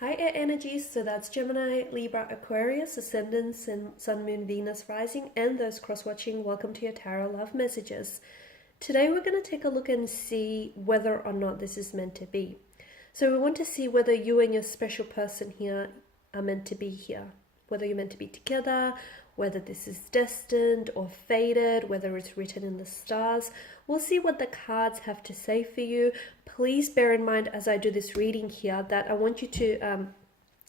Hi air energies, so that's Gemini, Libra, Aquarius, Ascendants, and Sun, Moon, Venus, Rising, and those cross-watching. Welcome to your Tarot Love Messages. Today we're going to take a look and see whether or not this is meant to be. So we want to see whether you and your special person here are meant to be here. Whether you're meant to be together, whether this is destined or fated, whether it's written in the stars. We'll see what the cards have to say for you. Please bear in mind as I do this reading here that I want you to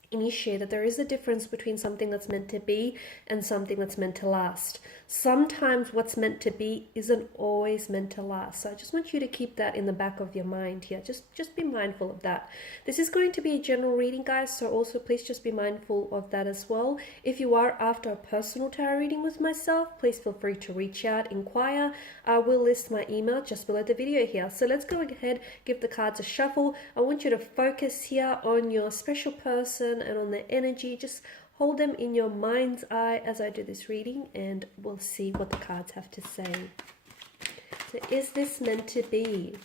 initiate that there is a difference between something that's meant to be and something that's meant to last. Sometimes what's meant to be isn't always meant to last. So I just want you to keep that in the back of your mind here. Just be mindful of that. This is going to be a general reading, guys, so also please just be mindful of that as well. If you are after a personal tarot reading with myself, please feel free to reach out, inquire. I will list my email just below the video here. So let's go ahead, give the cards a shuffle. I want you to focus here on your special person and on their energy. Just hold them in your mind's eye as I do this reading, and we'll see what the cards have to say. So is this meant to be?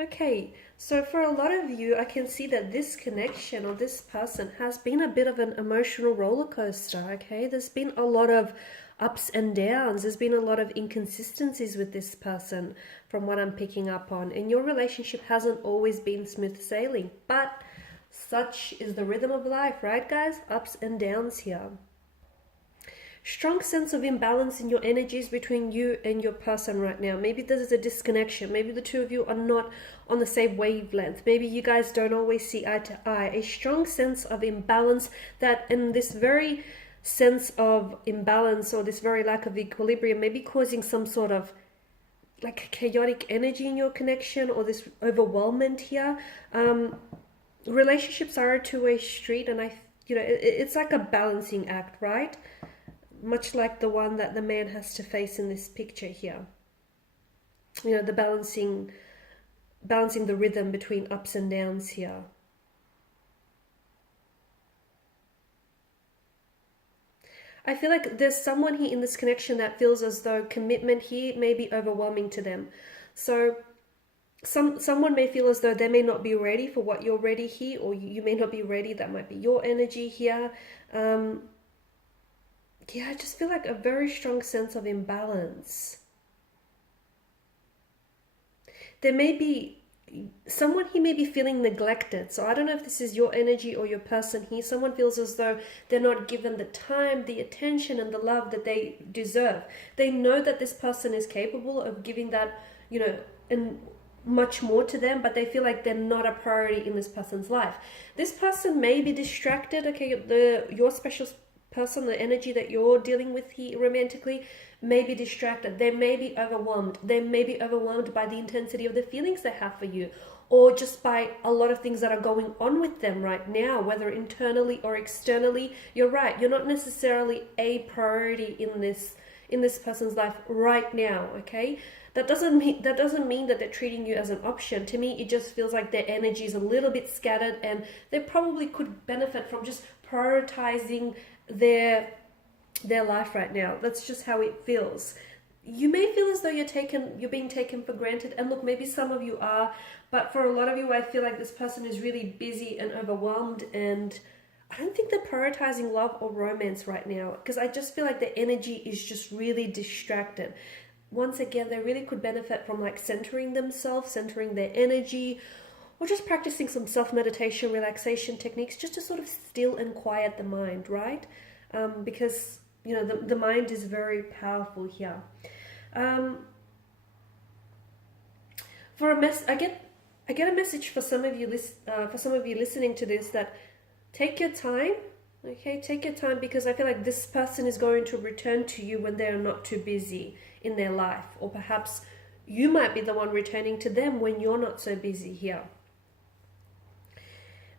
Okay, so for a lot of you, I can see that this connection or this person has been a bit of an emotional roller coaster, okay? There's been a lot of ups and downs. There's been a lot of inconsistencies with this person from what I'm picking up on. And your relationship hasn't always been smooth sailing, but such is the rhythm of life, right, guys? Ups and downs here. Strong sense of imbalance in your energies between you and your person right now. Maybe there's a disconnection. Maybe the two of you are not on the same wavelength. Maybe you guys don't always see eye to eye. A strong sense of imbalance that, in this very sense of imbalance or this very lack of equilibrium, may be causing some sort of like chaotic energy in your connection or this overwhelmment here. Relationships are a two-way street, and it's like a balancing act, right? Much like the one that the man has to face in this picture here. You know, the balancing the rhythm between ups and downs here. I feel like there's someone here in this connection that feels as though commitment here may be overwhelming to them. So someone may feel as though they may not be ready for what you're ready here, or you may not be ready. That might be your energy here. Yeah, I just feel like a very strong sense of imbalance. There may be someone here may be feeling neglected. So I don't know if this is your energy or your person here. Someone feels as though they're not given the time, the attention, and the love that they deserve. They know that this person is capable of giving that, and much more to them, but they feel like they're not a priority in this person's life. This person may be distracted. Okay, your special person, the energy that you're dealing with here romantically, may be distracted. They may be overwhelmed. They may be overwhelmed by the intensity of the feelings they have for you, or just by a lot of things that are going on with them right now, whether internally or externally. You're right, you're not necessarily a priority in this person's life right now, okay? That doesn't mean that they're treating you as an option. To me, it just feels like their energy is a little bit scattered, and they probably could benefit from just prioritizing their life right now. That's just how it feels. You may feel as though you're being taken for granted, and look, maybe some of you are, but for a lot of you, I feel like this person is really busy and overwhelmed, and I don't think they're prioritizing love or romance right now, because I just feel like their energy is just really distracted. Once again, they really could benefit from like centering themselves, centering their energy, or just practicing some self-meditation, relaxation techniques, just to sort of still and quiet the mind, right? Because, the mind is very powerful here. I get a message for some of you listening to this, that take your time, okay? Take your time, because I feel like this person is going to return to you when they are not too busy in their life, or perhaps you might be the one returning to them when you're not so busy here.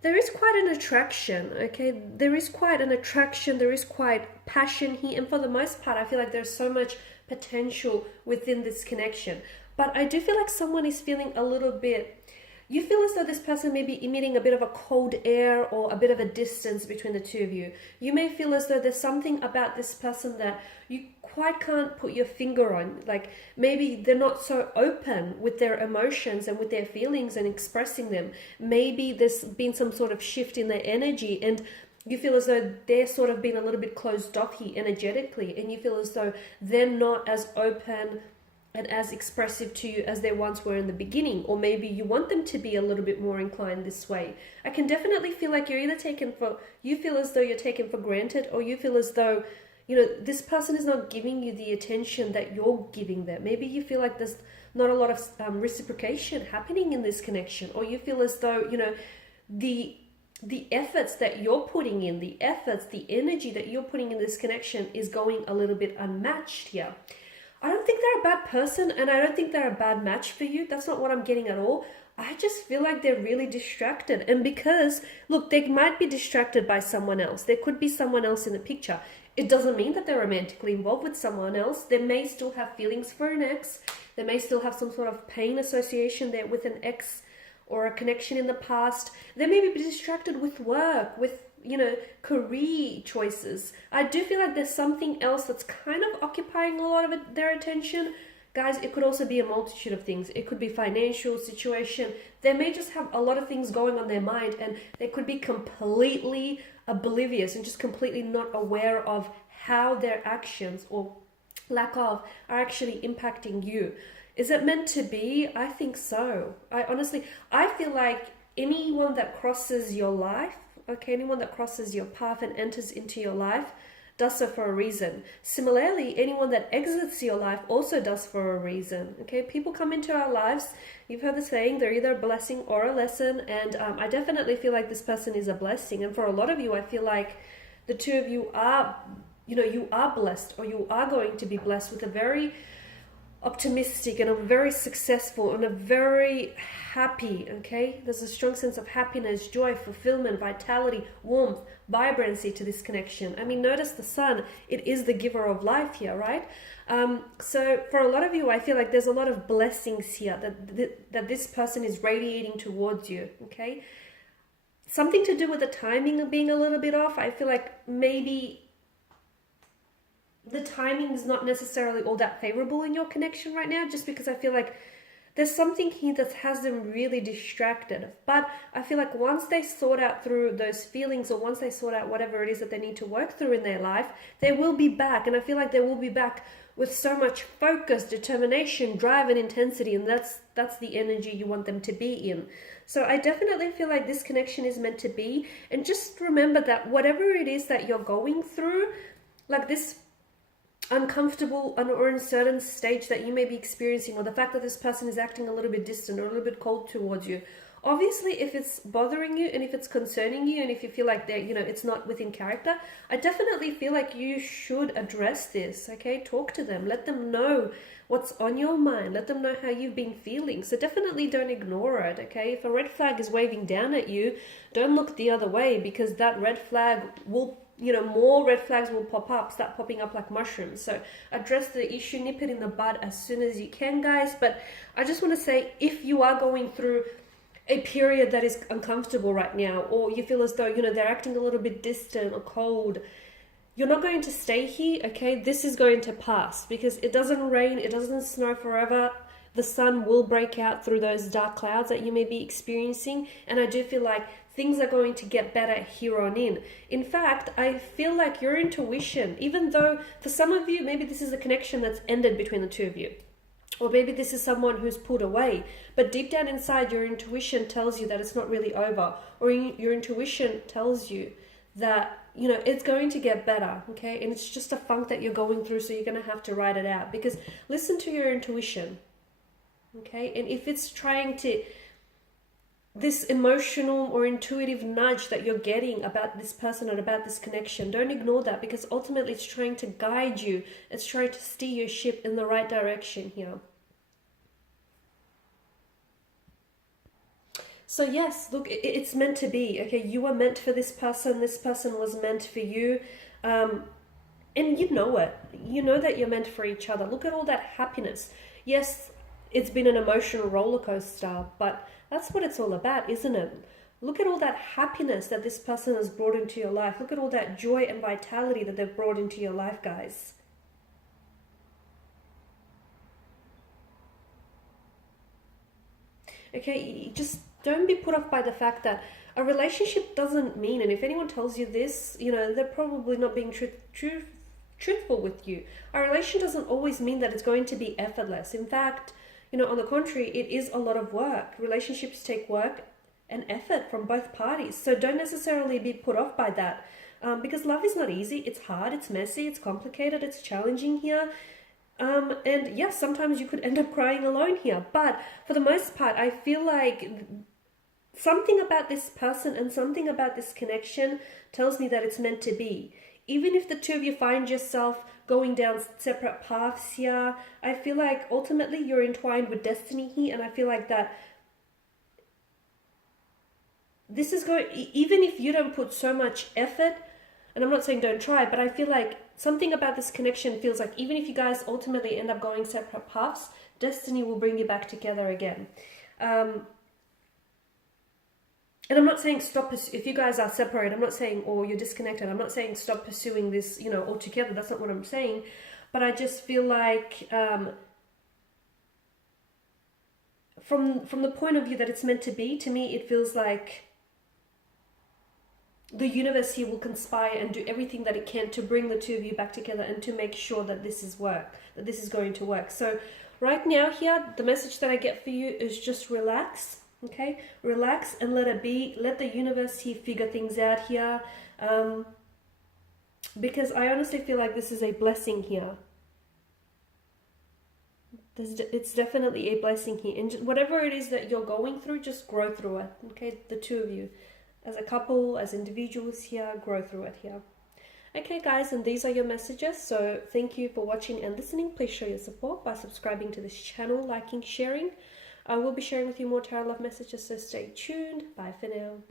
there is quite an attraction, okay? There is quite an attraction, there is quite passion here, and for the most part, I feel like there's so much potential within this connection. But I do feel like someone is feeling a little bit, you feel as though this person may be emitting a bit of a cold air or a bit of a distance between the two of you. You may feel as though there's something about this person that you quite can't put your finger on. Like maybe they're not so open with their emotions and with their feelings and expressing them. Maybe there's been some sort of shift in their energy, and you feel as though they're sort of being a little bit closed off here energetically, and you feel as though they're not as open and as expressive to you as they once were in the beginning. Or maybe you want them to be a little bit more inclined this way. I can definitely feel like you're either you feel as though you're taken for granted, or you feel as though, you know, this person is not giving you the attention that you're giving them. Maybe you feel like there's not a lot of reciprocation happening in this connection, or you feel as though, you know, the efforts that you're putting in, the energy that you're putting in this connection is going a little bit unmatched here. I don't think they're a bad person, and I don't think they're a bad match for you. That's not what I'm getting at all. I just feel like they're really distracted. And because, look, they might be distracted by someone else. There could be someone else in the picture. It doesn't mean that they're romantically involved with someone else. They may still have feelings for an ex. They may still have some sort of pain association there with an ex or a connection in the past. They may be distracted with work, with, you know, career choices. I do feel like there's something else that's kind of occupying a lot of their attention. Guys, it could also be a multitude of things. It could be financial situation. They may just have a lot of things going on their mind, and they could be completely oblivious and just completely not aware of how their actions or lack of are actually impacting you. Is it meant to be? I think so. I feel like anyone that crosses your life, okay, anyone that crosses your path and enters into your life does so for a reason. Similarly, anyone that exits your life also does for a reason. Okay, people come into our lives. You've heard the saying, they're either a blessing or a lesson. And I definitely feel like this person is a blessing. And for a lot of you, I feel like the two of you are, you know, you are blessed, or you are going to be blessed with a very optimistic and a very successful and a very happy, okay? There's a strong sense of happiness, joy, fulfillment, vitality, warmth, vibrancy to this connection. I mean, notice the sun, it is the giver of life here, right? So for a lot of you, I feel like there's a lot of blessings here that this person is radiating towards you, okay? Something to do with the timing of being a little bit off. I feel like maybe the timing is not necessarily all that favorable in your connection right now, just because I feel like there's something here that has them really distracted. But I feel like once they sort out through those feelings, or once they sort out whatever it is that they need to work through in their life, they will be back. And I feel like they will be back with so much focus, determination, drive, and intensity. And that's the energy you want them to be in. So I definitely feel like this connection is meant to be. And just remember that whatever it is that you're going through, like this uncomfortable or uncertain stage that you may be experiencing, or the fact that this person is acting a little bit distant or a little bit cold towards you, obviously if it's bothering you and if it's concerning you and if you feel like they're, you know, it's not within character, I definitely feel like you should address this. Okay, talk to them, let them know what's on your mind, let them know how you've been feeling. So definitely don't ignore it. Okay, if a red flag is waving down at you, don't look the other way, because that red flag will, you know, more red flags will start popping up like mushrooms. So address the issue, nip it in the bud as soon as you can, guys. But I just want to say, if you are going through a period that is uncomfortable right now, or you feel as though, you know, they're acting a little bit distant or cold, you're not going to stay here, okay? This is going to pass, because it doesn't rain, it doesn't snow forever. The sun will break out through those dark clouds that you may be experiencing. And I do feel like things are going to get better here on in. In fact, I feel like your intuition, even though for some of you, maybe this is a connection that's ended between the two of you, or maybe this is someone who's pulled away, but deep down inside, your intuition tells you that it's not really over, or your intuition tells you that, you know, it's going to get better, okay? And it's just a funk that you're going through, so you're going to have to ride it out, because listen to your intuition, okay? And if it's trying to, this emotional or intuitive nudge that you're getting about this person and about this connection, don't ignore that, because ultimately it's trying to guide you. It's trying to steer your ship in the right direction here. So yes, look, it's meant to be, okay? You were meant for this person. This person was meant for you. And you know it. You know that you're meant for each other. Look at all that happiness. Yes, it's been an emotional roller coaster, but that's what it's all about, isn't it? Look at all that happiness that this person has brought into your life. Look at all that joy and vitality that they've brought into your life, guys. Okay, just don't be put off by the fact that a relationship doesn't mean, and if anyone tells you this, you know, they're probably not being truthful with you. A relation doesn't always mean that it's going to be effortless. In fact, you know, on the contrary, it is a lot of work. Relationships take work and effort from both parties. So don't necessarily be put off by that, because love is not easy. It's hard, it's messy, it's complicated, it's challenging here. And yes, sometimes you could end up crying alone here. But for the most part, I feel like something about this person and something about this connection tells me that it's meant to be. Even if the two of you find yourself going down separate paths here, I feel like ultimately you're entwined with destiny here, and I feel like that this is going, even if you don't put so much effort, and I'm not saying don't try, but I feel like something about this connection feels like even if you guys ultimately end up going separate paths, destiny will bring you back together again. And I'm not saying stop, if you guys are separated, I'm not saying, or you're disconnected, I'm not saying stop pursuing this, you know, altogether. That's not what I'm saying. But I just feel like from the point of view that it's meant to be, to me, it feels like the universe here will conspire and do everything that it can to bring the two of you back together and to make sure that this is going to work. So right now here, the message that I get for you is just relax. Okay, relax and let it be. Let the universe here figure things out here, because I honestly feel like this is a blessing here. It's definitely a blessing here, and whatever it is that you're going through, just grow through it. Okay, the two of you, as a couple, as individuals here, grow through it here. Okay guys, and these are your messages. So thank you for watching and listening. Please show your support by subscribing to this channel, liking, sharing. I will be sharing with you more tarot love messages, so stay tuned. Bye for now.